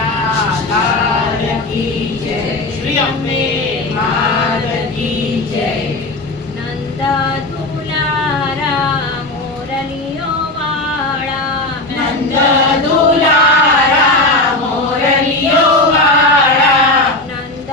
કનૈયા લાલ કી જય, શ્રી અંબે માત કી જય. નંદ દુલારા મોરલીઓ વાળા, નંદ દુલારા મોરલીઓ વાળા, નંદ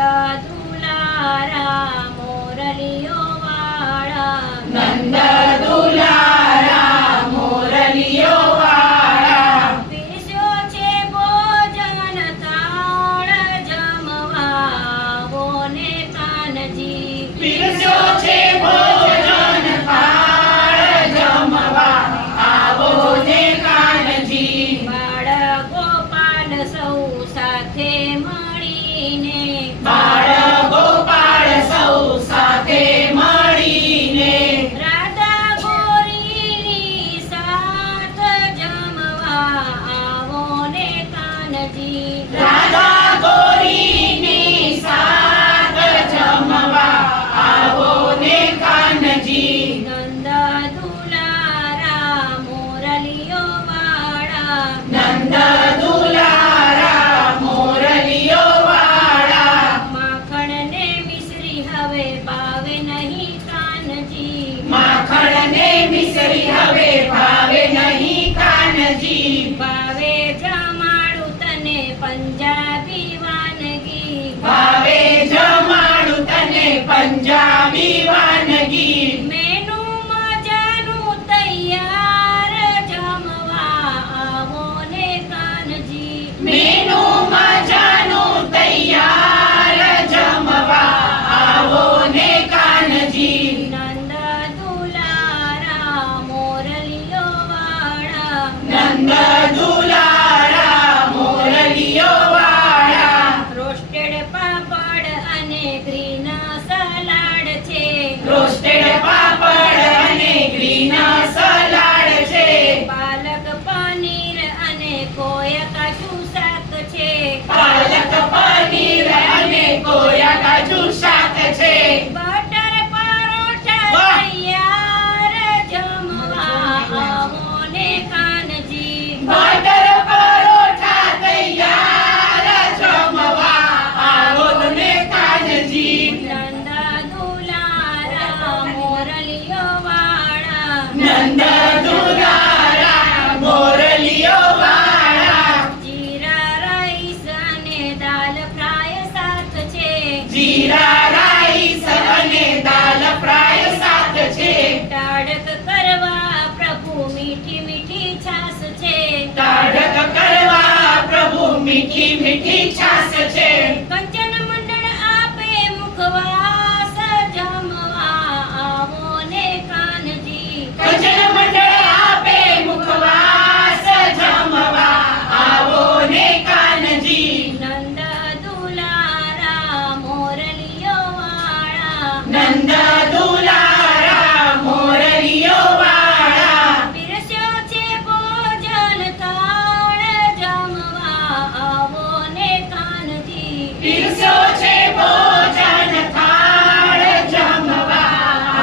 દુલારા મોરલીઓ વાળા, નંદ દુલારા મોરલીઓ વાળા. પીરસ્યો છે ભોજન થાળ જમવા આવો ને કાનજી, પીરસ્યો છે ભોજન થાળ જમવા આવો ને કાનજી. બાળ ગોપાલ સૌ સાથે મળીને, બાળ ગોપાળ સૌ સાથે મળીને, રાધા ગોરીની સાથ જમવા આવો ને કાનજી, રાધા ગોરીની સાથ જમવા આવો ને કાનજી. નંદ દુલારા મોરલીઓ વાળા, નંદ દુલારા મોરલીઓ વાળા, માખણ ને મિશ્રી હવે ભાવે નહીં કાનજી, માખણ ને મિશ્રી હવે ભાવે નહીં કાનજી. ભાવે જમાડું તને પંજાબી વાનગી, ભાવે જમાડું તને પંજાબી વાનગી. મેનુ મજાનું તૈયાર જમવા આવો ને કાનજી, મેનુ મજાનું તૈયાર જમવા આવો ને કાનજી. નંદ દુલારા મોરલીઓ વાળા, નંદ દુલારા મોરલીઓ વાળા, રોસ્ટેડ પાપડ અને ગ્રીન સલાડ છે, રોસ્ટેડ પાપડ અને ગ્રીન સલાડ છે, પાલક પનીર અને કોયા કાજુ શાક છે, પાલક પનીર અને કોયા કાજુ શાક છે, બટર પરોઠા વાહ! તૈયાર જમવા આવો ને કાનજી, બટર પરોઠા તૈયાર જમવા આવો ને કાનજી. નંદ દુલારા મોરલીઓ વાળા, નંદ દુલારા મોરલીઓ વાળા, જીરા રાઈસ અને દાલ ફ્રાય શાક છે, જીરા રાઈસ અને દાલ ફ્રાય શાક છે, ટાઢક કરવા પ્રભુ મીઠી મીઠી છાશ છે, ટાઢક કરવા પ્રભુ મીઠી મીઠી છાશ છે, કંચન મંડળ આપે મુખવાસ જમવા આવો ને કાનજી, ભજન મંડળ આપે મુખવાસ જમવા આવો ને કાનજી. નંદ દુલારા મોરલીઓ વાળા, નંદ દુલારા મોરલીઓ વાળા, પીરસ્યો છે ભોજન થાળ જમવા આવો ને કાનજી, પીરસ્યો છે ભોજન થાળ જમવા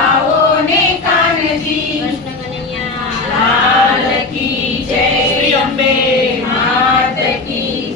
આવો ને કાનજી. કૃષ્ણ કનૈયા લાલ કી જય, શ્રી અંબે માત કી